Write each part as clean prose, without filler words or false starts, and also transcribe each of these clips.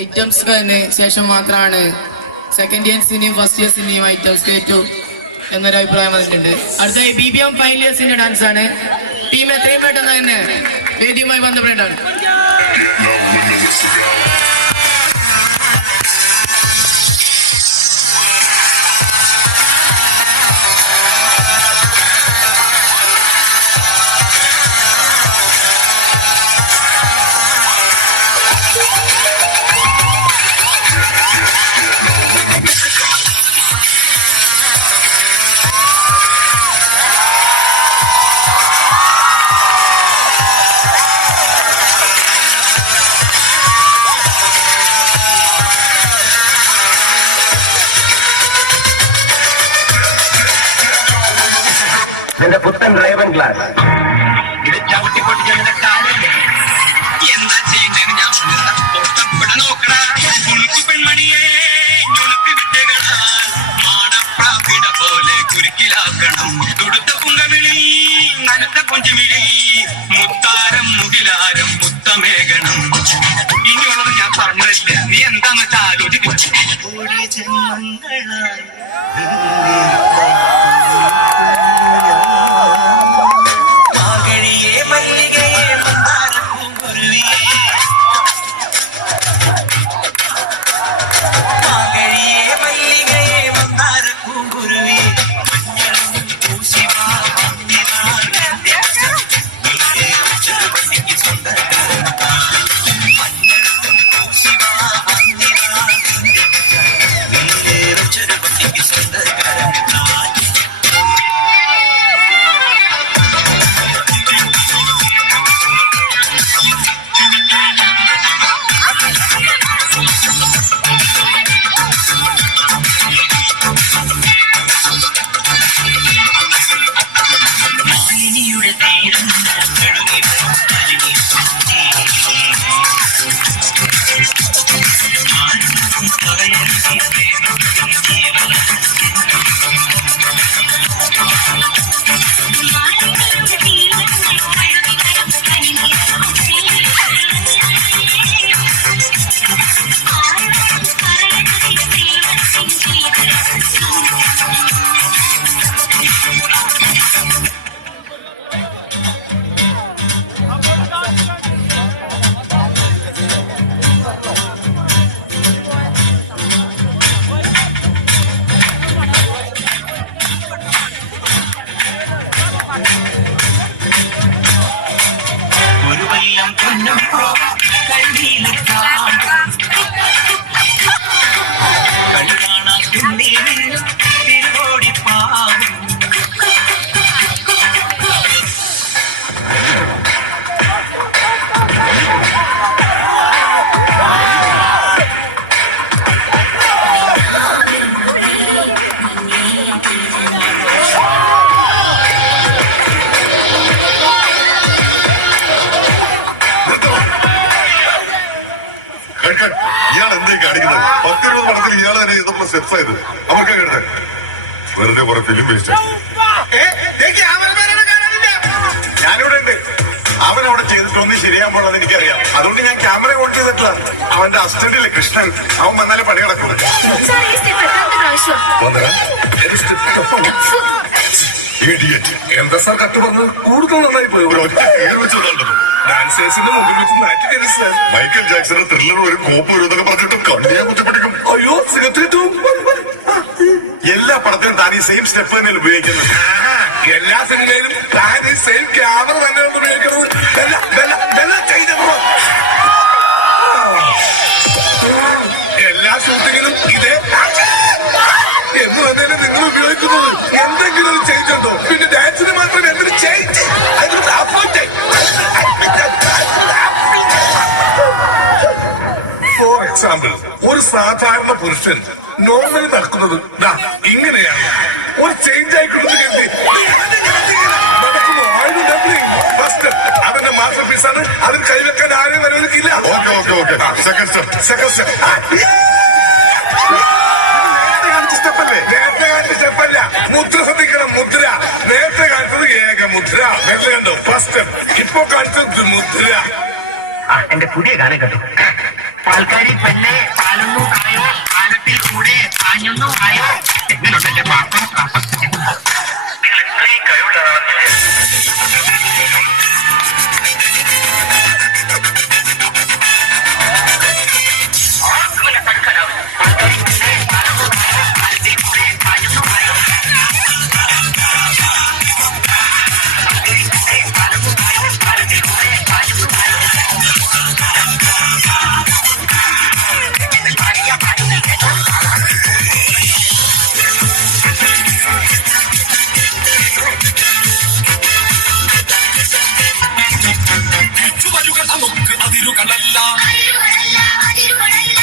Items കഴിഞ്ഞ ശേഷം മാത്രമാണ് സെക്കൻഡ് ഇയർ സിനിമയും ഫസ്റ്റ് ഇയർ സിനിമയും ഐറ്റംസ് കയറ്റു എന്നൊരു അഭിപ്രായം വന്നിട്ടുണ്ട്. അടുത്ത BBM ഫൈനൽ ഇയേഴ്സിന്റെ ഡാൻസ് ആണ്. ടീം എത്രയും പെട്ടെന്ന് തന്നെ വേദിയുമായി ബന്ധപ്പെട്ടാണ്. നിന്റെ പുത്തൻ ഡ്രൈവൻ ക്ലാസ് ഇത് ചവിട്ടിപ്പൊട്ടിച്ചതിന്റെ കാലം എന്താ ചെയ്യേണ്ടതെന്ന് ഞാൻ ഇവിടെ നോക്കടാ. ഉളുക്ക് പെൺമണിയെ ഞുളുക്ക് വിട്ടുകളാൽ മാടപ്രാപിട പോലെ കുരുക്കിലാക്കണം. തുടുത്ത പുങ്കവിളി നനുത്ത കൊഞ്ചുമിളി മുത്താരം മുകിലാരം മുത്തമേകണം. ഇനിയുള്ളത് ഞാൻ പറഞ്ഞില്ല. നീ എന്താന്ന് വെച്ചാൽ ആലോചിക്കും. ഇയാൾ എന്തേ കാണിക്കുന്നത്? 10-20 പടത്തിൽ ഇയാൾ തന്നെ ചെയ്തപ്പോൾ സെറ്റ്സ് ആയത് അവർക്ക് കേട്ടെ വെറുതെ കുറെ ഫിലിം വേസ്റ്റ്. ഞാനിവിടെ ഉണ്ട്. അവനവിടെ ചെയ്തിട്ടൊന്നും ശരിയാൻ പോണെന്ന് എനിക്കറിയാം. അതുകൊണ്ട് ഞാൻ ക്യാമറ ഓൺ ചെയ്തിട്ടില്ല. അവന്റെ അസിസ്റ്റന്റില്ലേ കൃഷ്ണൻ, അവൻ വന്നാലേ പണി കിടക്കും. എന്താ സാർ കട്ട് പറഞ്ഞത്? കൂടുതൽ നന്നായി പോയി. ഒരു ഒറ്റ കീഴ് വെച്ചതാണല്ലോ. ഡാൻസേഴ്സിന്റെ മുമ്പിൽ വെച്ച് നാട്ടിൽ സാർ. മൈക്കൽ ജാക്സന്റെ ത്രില്ലർ ഒരു കോപ്പ് വരുന്നൊക്കെ പറഞ്ഞിട്ട് കണ്ണിയാ കുറ്റപ്പിടിക്കും. അയ്യോ സിഗരറ്റ്. എല്ലാ പടത്തിലും താൻ ഈ സെയിം സ്റ്റെപ്പ് തന്നെയാണ് ഉപയോഗിക്കുന്നത്. എല്ലാ സിനിമയിലും താൻ ഈ സെയിം ക്യാമറ തന്നെയാണ് ഉപയോഗിക്കുന്നത്. എല്ലാ ഷൂട്ടിങ്ങിലും ഇതേ എന്ന് തന്നെയാണ് നിങ്ങൾ ഉപയോഗിക്കുന്നത്. എന്തെങ്കിലും ഒരു ചേഞ്ച് ഉണ്ടോ? പിന്നെ ഡാൻസിന് മാത്രം എന്തൊരു ചേഞ്ച്? ഫോർ എക്സാമ്പിൾ, ഒരു സാധാരണ പുരുഷൻ നോർമലി നടക്കുന്നത് ഇങ്ങനെയാണ്. ഒരു ചേഞ്ച് ആയിക്കൊണ്ടത് അവന്റെ മാസ്റ്റർ പീസാണ്. അതിൽ കൈവെക്കാൻ ആരെയും അനുവദിക്കില്ല. സെക്കൻഡ് സ്റ്റെപ്പ് നേരത്തെ കാണിച്ച സ്റ്റെപ്പല്ല. മുദ്ര ശ്രദ്ധിക്കണം. മുദ്ര നേരത്തെ കാണിച്ചത് ഏക മുദ്ര. നേരത്തെ കണ്ടോ? First step. ഇപ്പൊ കാണിച്ചത് മുദ്ര. എന്റെ പുതിയ ഗാനം കണ്ടു. പാൽക്കാരി പെണ്ണെ പാലൊന്നു തായോ പാലത്തിൽ കൂടെ താഞ്ഞൊന്നു ആയോ എങ്ങനെയുണ്ട് എന്റെ പാപ്പം നിങ്ങൾ ഇത്രയും കഴിവുള്ളതാണെന്ന് നമുക്ക് അതിരുകളല്ല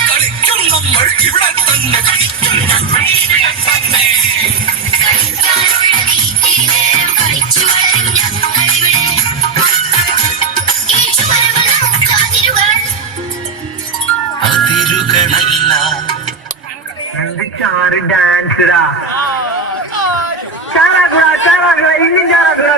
കളിക്കും നമ്മൾ ഇവിടെ തന്നെ കളിക്കും തന്നെ അതിരുകളല്ല ഡാൻസ് ഇന്നും ചാറാ